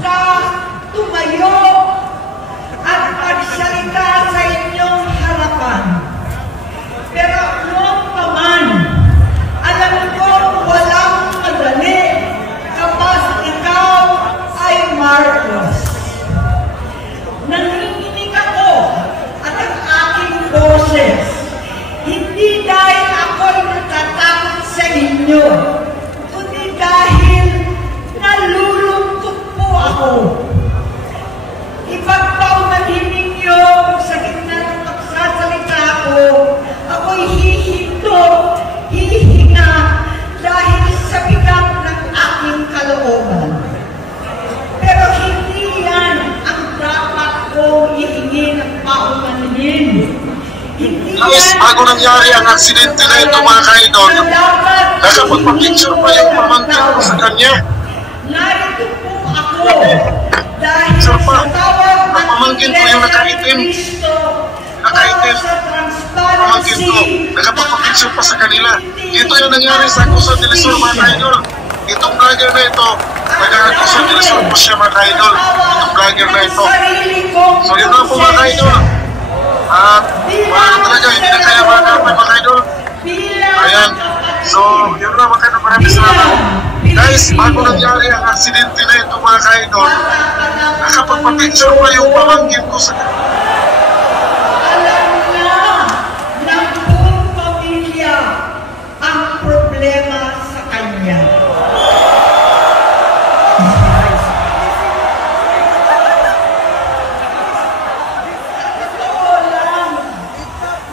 ka tumayo at magsalita sa inyong harapan. Pero noon pa man, alam ko walang madali kapag ikaw ay Marcos. Nanginginig ako at ang aking boses, hindi dahil ako'y natatakot sa inyo, kundi dahil nalulungkot po ako. Ipagpaumanhin ninyo sa gitna ng magsasalita ko, ako'y hihinto, hihinga dahil sa bigat ng aking kalooban. Pero hindi yan ang dapat kong ihingi ng paumanhin. Guys, bago nangyari ang aksidente na ito mga ka-idol, nakapagpapicture pa yung pamangkin ko sa kanya. Narito po ako dahil Sir pa, sa tawag ang pamangkin ko yung nakaitim. Nakaitim. Pamangkin ko, nakapagpapicture pa sa kanila. Ito yung nangyari sa Agusan del Sur mga ka-idol. Itong vlogger na ito, nag-Agusan del Sur po siya mga ka-idol. Itong vlogger na ito. So yun na po mga ka-idol. At wala talaga, hindi na kaya mga ka-idol. Ayan. So, yun na mga ka-idol, maraming salamat. Guys, bago nangyari ang aksidente na ito mga ka-idol, nakapagpapicture pa yung pamangkin ko sa alam na ng buong pamilya ang problema sa kanya.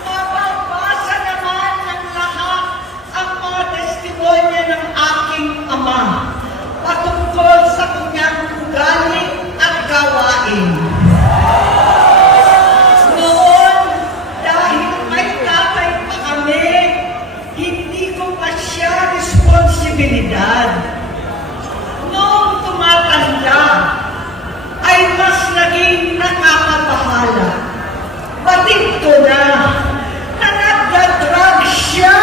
Mababasa naman ng lahat ang mga testimonya ng aking ama patungkol sa kanyang ugali at gawain. Noon, dahil may tatay pa kami, hindi ko pa siya responsibilidad. Noong tumatanda, ay mas naging nakakabahala. Batid ko na nagdadrag siya.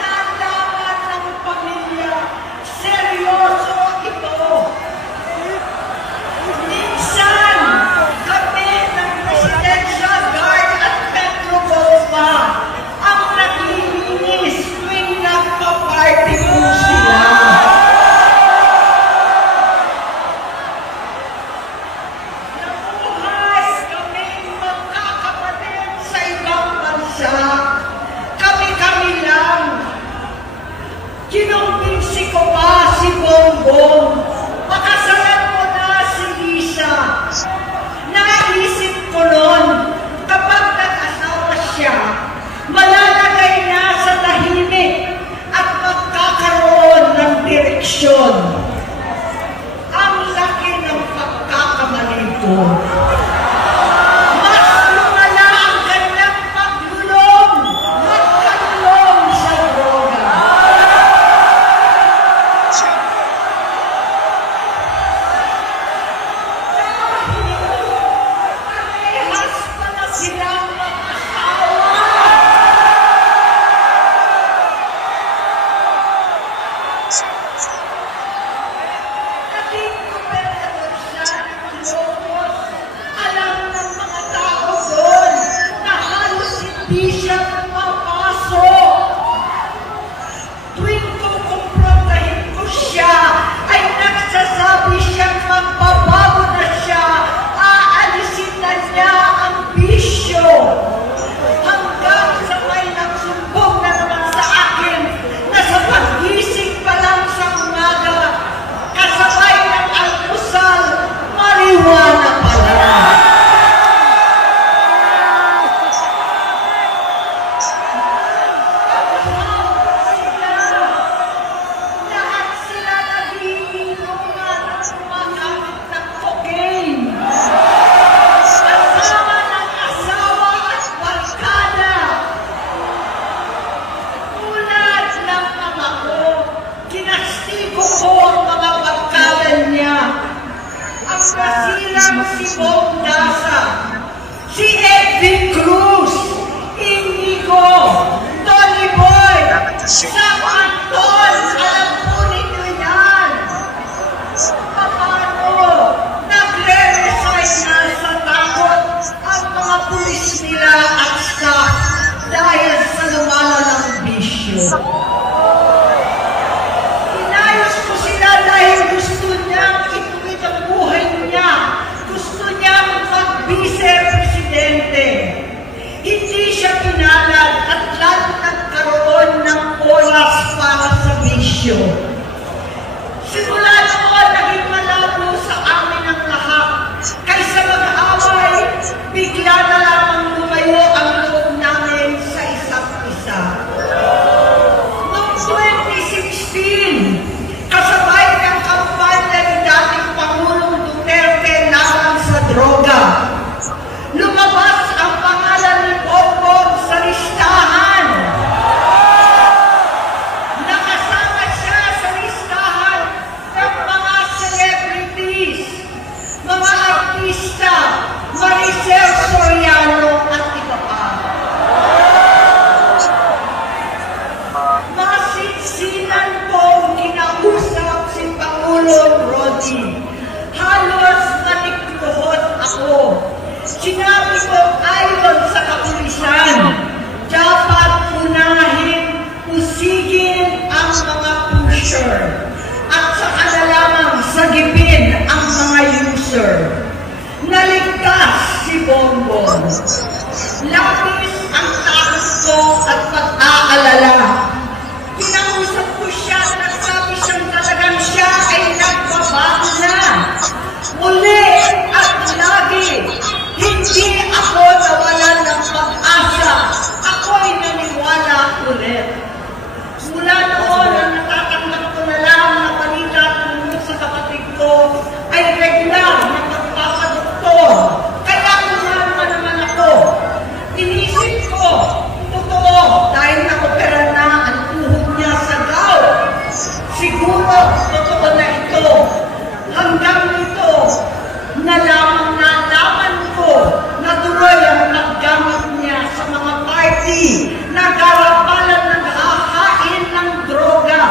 Nalaman ng pamilya, seryoso ito. Minsan, kami ng Presidential Guard at Metro Golfa ang naglilinis tuwing nagpa-party po sila. Nabuhay kaming magkakapatid sa ibang bansa. Kami-kami lang. Kinumbinsi ko pa si Bongbong. Pakasalan mo na si Lisa. Naisip ko noon, kapag nag-asawa siya, malalagay na sa tahimik at magkakaroon ng direksyon. Ang laki ng pagkakamali ko. Mas lumala ang kanyang paglulong. Magkalulong sa droga. Parehas pala silang mag-asawa. Naging gobernador siya ng Ilocos lang si Bong Dasa, si Edwin Cruz, Inigo, Tony Boy, Sam Anton, alam po ninyo yan. Paano nagre-resign na sa takot ang mga pulis nila at staff dahil sa lumalalang bisyo? Inayos ko sila dahil gusto niyang ituwid ang buhay niya. Gusto niyang mag-vice-presidente. Hindi siya pinalad at lalo nagkaroon ng oras para sa bisyo. Simula noon, naging malabo sa amin ang lahat. Kaysa mag-away, bigla na lamang lumayo ang loob namin sa isa't isa. Noong 2016, kasabay ng kampanya ni dating Pangulong Duterte laban sa droga, lumabas ang pangalan ni Bongbong sa listahan. Nakasama siya sa listahan ng mga celebrities, mga artista, Maricel Soriano at iba pa. Masinsinan kong kinausap si Pangulong Rodi. Halos manikluhod ako. Sinabi ko ayon sa kapulisan, dapat unahin, usigin ang mga pusher at saka na lamang sagipin ang mga user. Naligtas si Bongbong. Labis ang takot ko at pag-aalala. Kinausap ko siya, nagsabi siyang talagang siya ay nagbabago na. Muli at lagi, hindi ako nawalan ng pag-asa. Ako'y naniwala ulit. Mula noon, ang natatanggap ko na lang na balita tungkol sa kapatid ko ay regular na pagpapadoktor. Kaya kumama naman ako. Inisip ko, totoo, dahil na-opera na ang tuhod niya sa gout. Siguro, totoo na ito. Hanggang ito, nalaman ko na tuloy ang paggamit niya sa mga party na garapalan ng hahain ng droga.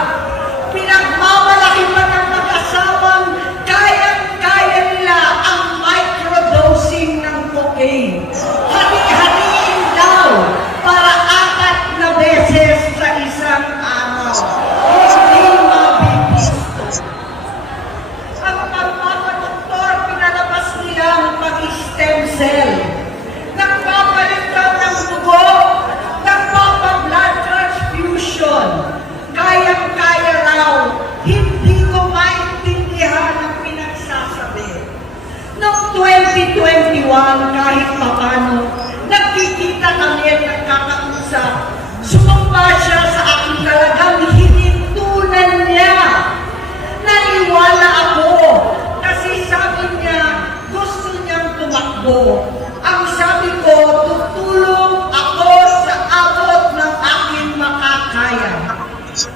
Pinagmamalaki pa ng mag-asawang kayang-kaya nila ang microdosing ng cocaine. Hani-haniin daw para 4 na beses sa isang araw. Hindi mabibisto. Ang pagpapadoktor, pinalabas nila ang pag-stem cell. Nagpapalit daw ng dugo, nagpapa-blood transfusion. Kayang-kaya raw, hindi ko maintindihan ang pinagsasabi. Noong 2021, kahit papano, nagkikita kami at nagkakausap. Sumamba siya sa akin talagang hinintunan niya. Naniwala ako kasi sabi niya gusto niyang tumakbo. Ang sabi ko, tutulong ako sa abot ng aking makakaya.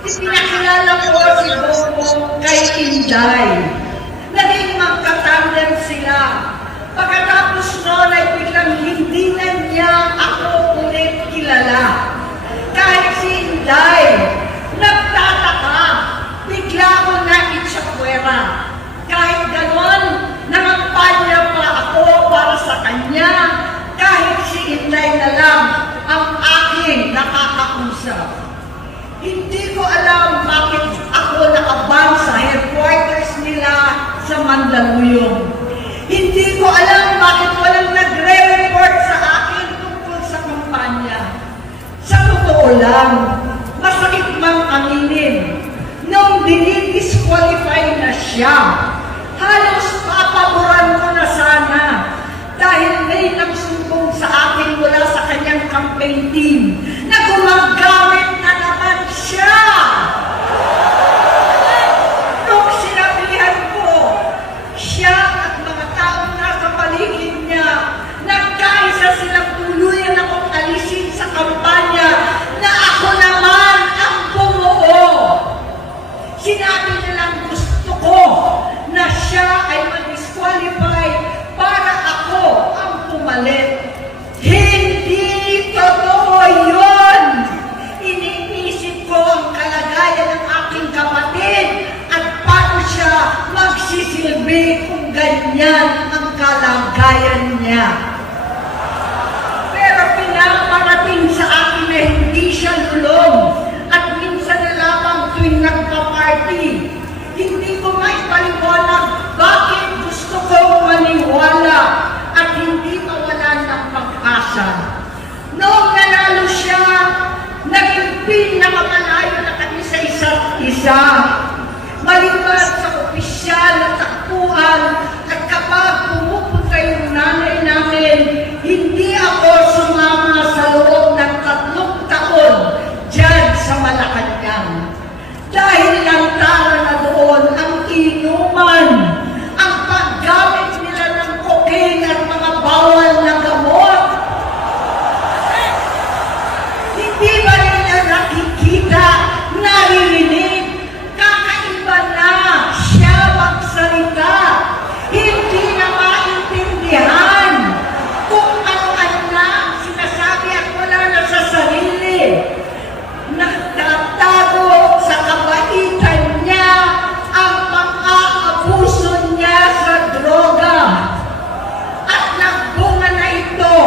Ipinakilala ko si Bongbong kay Inday. Naging magkatandem sila. Pagkatapos noon ay biglang hindi na niya ako ulit kilala. Kahit si Inday, nagtataka. Bigla ko na itsakwera. Kahit ganon, nangampanya pa ako para sa kanya. Kahit si Inday na lang ang aking nakakausap. Hindi ko alam bakit ako naabang sa headquarters nila sa Mandaluyong. Hindi ko alam bakit walang nagre-report sa akin tungkol sa kampanya. Sa totoo lang, masakit mang aminin, nung dinidisqualify na siya, halos papaboran ko na sana dahil may nagsumbong sa akin mula sa kanyang campaign team na gumagamit na naman siya. Nung sinabihan ko, siya at mga taong nasa paligid niya, nagkaisa silang tuluyan akong alisin sa kampanya na ako naman ang bumuo. Sinabi nilang gusto ko kalagayan niya. Pero pinaparating sa akin na hindi siya lulong at minsan na lamang tuwing nagpa-party. Hindi ko maipaliwanag bakit gusto ko maniwala at hindi mawalan ng pag-asa. Noong nanalo siya, naging pinakamalayo na kami sa isa't isa. Maliban sa opisyal at takbuhan at kapag pumupunta yung nanay namin, hindi ako sumama sa loob ng 3 taon dyan sa Malacanang. Dahil lang tara na doon ang inuman, ang paggamit nila ng cocaine at mga bawal na gamot. Hindi ba nila nakikita, naririnig, kakaiba na siya magsalita, hindi na maintindihan kung ano-ano na sinasabi at wala na sa sarili. Nagtatago sa kabaitan niya ang pang-aabuso niya sa droga. At nagbunga na ito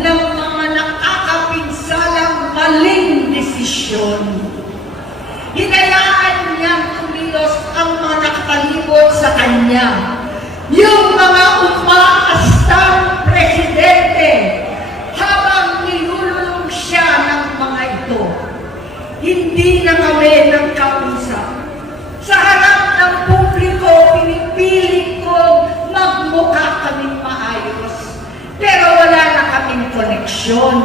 ng mga nakakapinsalang maling desisyon. Hinayaan niyang kumilos ang mga nakatalibot sa kanya. Yung mga umaastang presidente habang nilululong siya ng mga ito. Hindi na kami nagkausap. Sa harap ng publiko, pinipilit ko magmukha kaming maayos. Pero wala na kaming koneksyon.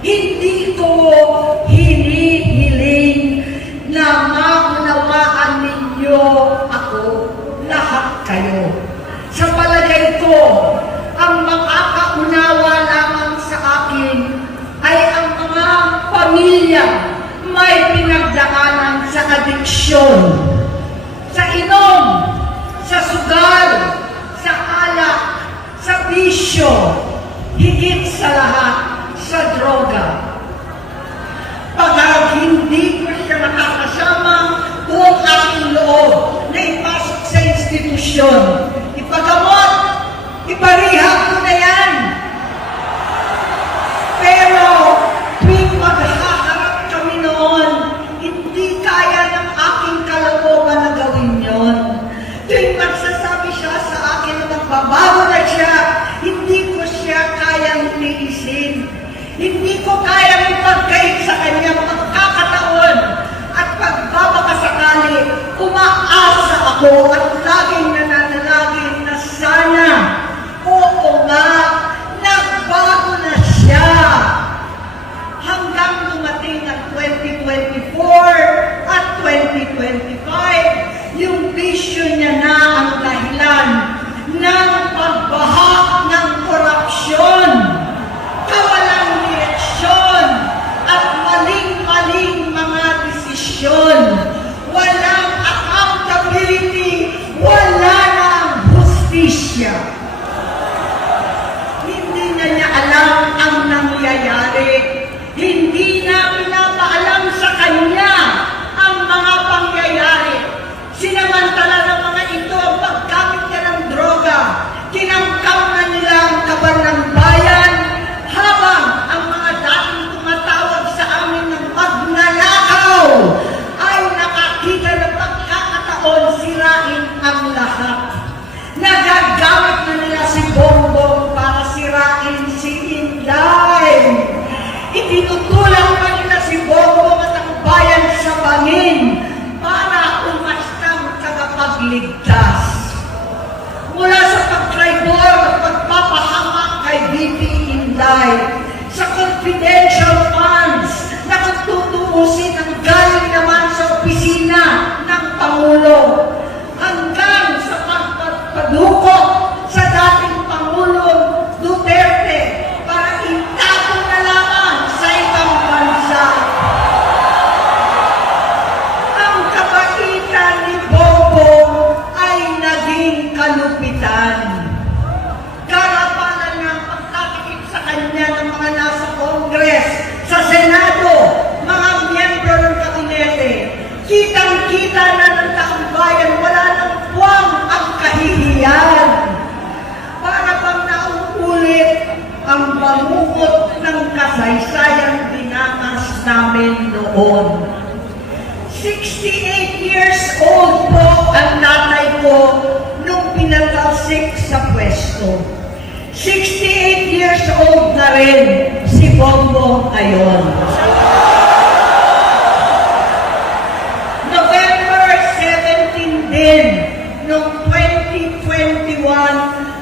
Hindi ko hinihiling na maunawaan ninyo ako, lahat kayo. Sa palagay ko, ang makakaunawa lamang sa akin ay ang mga pamilya may pinagdaanan sa adiksyon, sa inom, sa sugal, sa alak, sa bisyo, higit sa lahat, sa droga. Pagkat hindi ko siya makakasama kung aking loob na ipasok sa institusyon, ipagamot, iparihab ko na yan. Pero tuwing maghaharap kami noon, hindi kaya ng aking kalooban na gawin yon. Tuwing magsasabi siya sa akin na magbabago na siya, hindi ko siya kayang tiisin. Hindi ko kayang ipagkait sa kanya pagkakataon at pagbabakasakali, umaasa ako at laging nananalangin na sana, oo nga, nagbago na siya. Hanggang dumating ang 2024 at 2025, yung bisyo niya na ang dahilan ng pagbahak ng korupsyon, kawalang direksyon, at maling-maling mga desisyon. Walang accountability, wala noon. 68 years old po ang tatay ko nung pinatalsik sa pwesto. 68 years old na rin si Bongbong ngayon. November 17 din, noong 2021,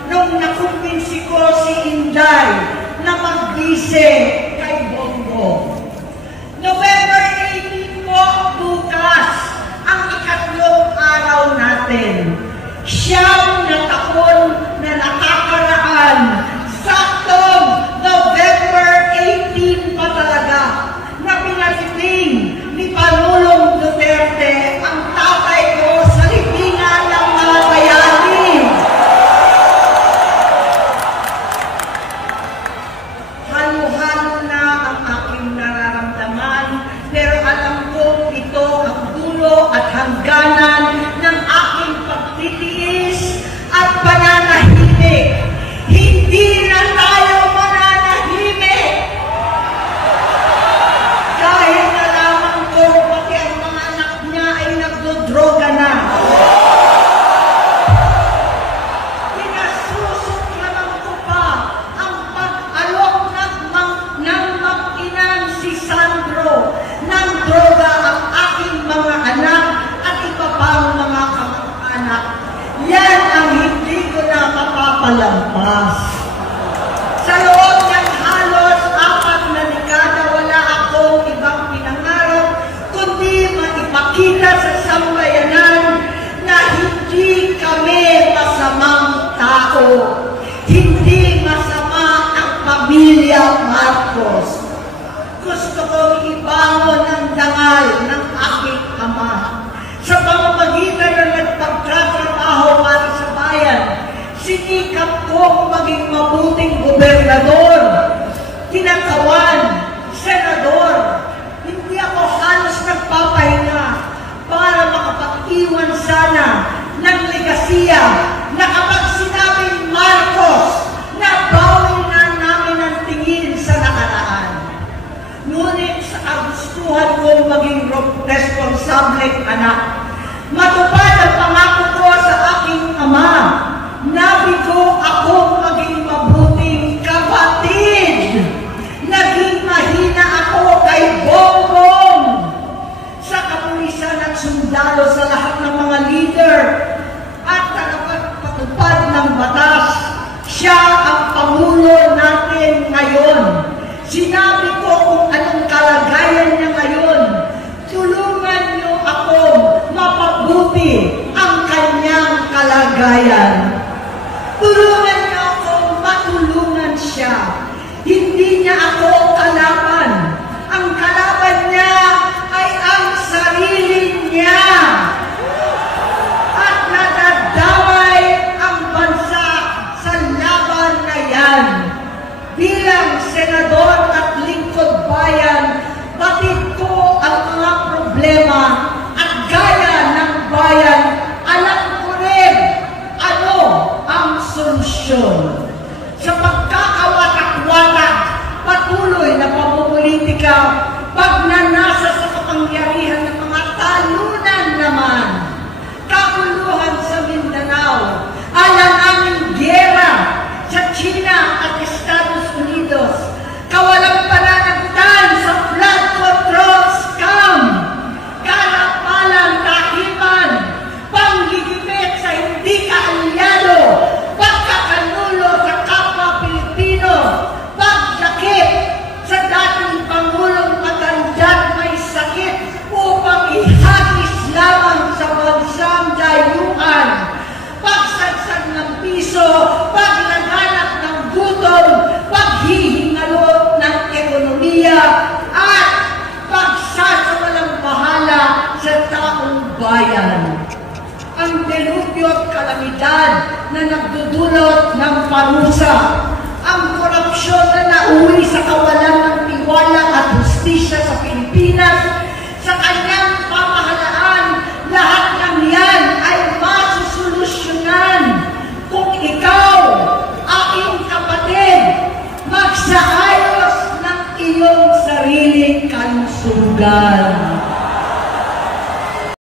nung nakumbinsi ko si Inday na magbise kay Bongbong. November 18 po, bukas, ang ikatlong araw natin. Siyam na taon na nakakaraan, saktong November 18 pa talaga, na pinatiting ni Pangulong Duterte ang tatay ko sa libingan ng mga bayani. Halo-halo na ang aking nararamdaman, pero alam ko ito ang dulo at hangganan ng aking pagtitiis at pananahimik. Hindi na tayo mananahimik! Dahil nalaman ko pati ang mga anak niya ay nagdodroga na. Pinasusuklaman ko pa ang pag-alok ng mag-inang si Sandro ng droga ang aking mga anak at iba pang mga kamag-anak. Yan ang hindi ko na mapapalampas. Sa loob ng halos 4 na dekada, wala akong ibang pinangarap kundi maipakita sa sambayanan na hindi kami masamang tao. Hindi masama ang pamilya Marcos. Gusto kong ibangon ang dangal ng aking ama. Sa pamamagitan ng nagpagtatrabaho para sa bayan, sinikap kong maging mabuting gobernador, tinakawan, senador. Hindi ako halos nagpapahinga para makapag-iwan sana ng legasiya na kapag sinabing Marcos, nabawi na namin ang tingin sa nakaraan. Ngunit sa kagustuhan kong maging responsableng anak, matupad ang pangako ko sa aking ama, nabigo akong maging mabuting kapatid. Naging mahina ako kay Bongbong sa kapulisan at sundalo, sa lahat ng mga leader at tagapagpatupad ng batas. Siya ang Pangulo natin ngayon. Sinabi ko kung anong kalagayan niya ngayon. Tulungan niyo akong mapabuti ang kanyang kalagayan. Tulungan niyo akong matulungan siya. Hindi niya ako kalaban. Ang kalaban niya ay ang sarili niya. At nadadamay ang bansa sa laban na yan. Bilang senador at lingkod bayan, batid ko ang mga problema at gaya ng bayan, alam ko rin ano ang solusyon. Sa pagkakawatak-watak, patuloy na pamumulitika, pagnanasa sa kapangyarihan ng mga talunan naman, kabuluhan sa Mindanao, alam namin giyera sa China at Estados Unidos, kawalang pananagtan sa flood control scam, karapalang kahiman, panggigipit sa hindi kaalyado, pagkakanulo sa kapwa Pilipino, pagdakip sa dating Pangulong matandang may sakit upang ihagis lamang sa bansang dayuhan, pagsadsad ng piso, paglaganap ng gutom, paghihingalot ng ekonomiya, at pagsasawalang bahala sa taong bayan. Ang delubyo at kalamidad na nagdudulot ng parusa, ang korupsyon na nauwi sa kawalan ng tiwala at hustisya sa Pilipinas, sa kanyang pamahalaan, lahat ng yan ay masusolusyonan kung ikaw, aking kapatid, magsaayos ng iyong sariling kalusugan. sugal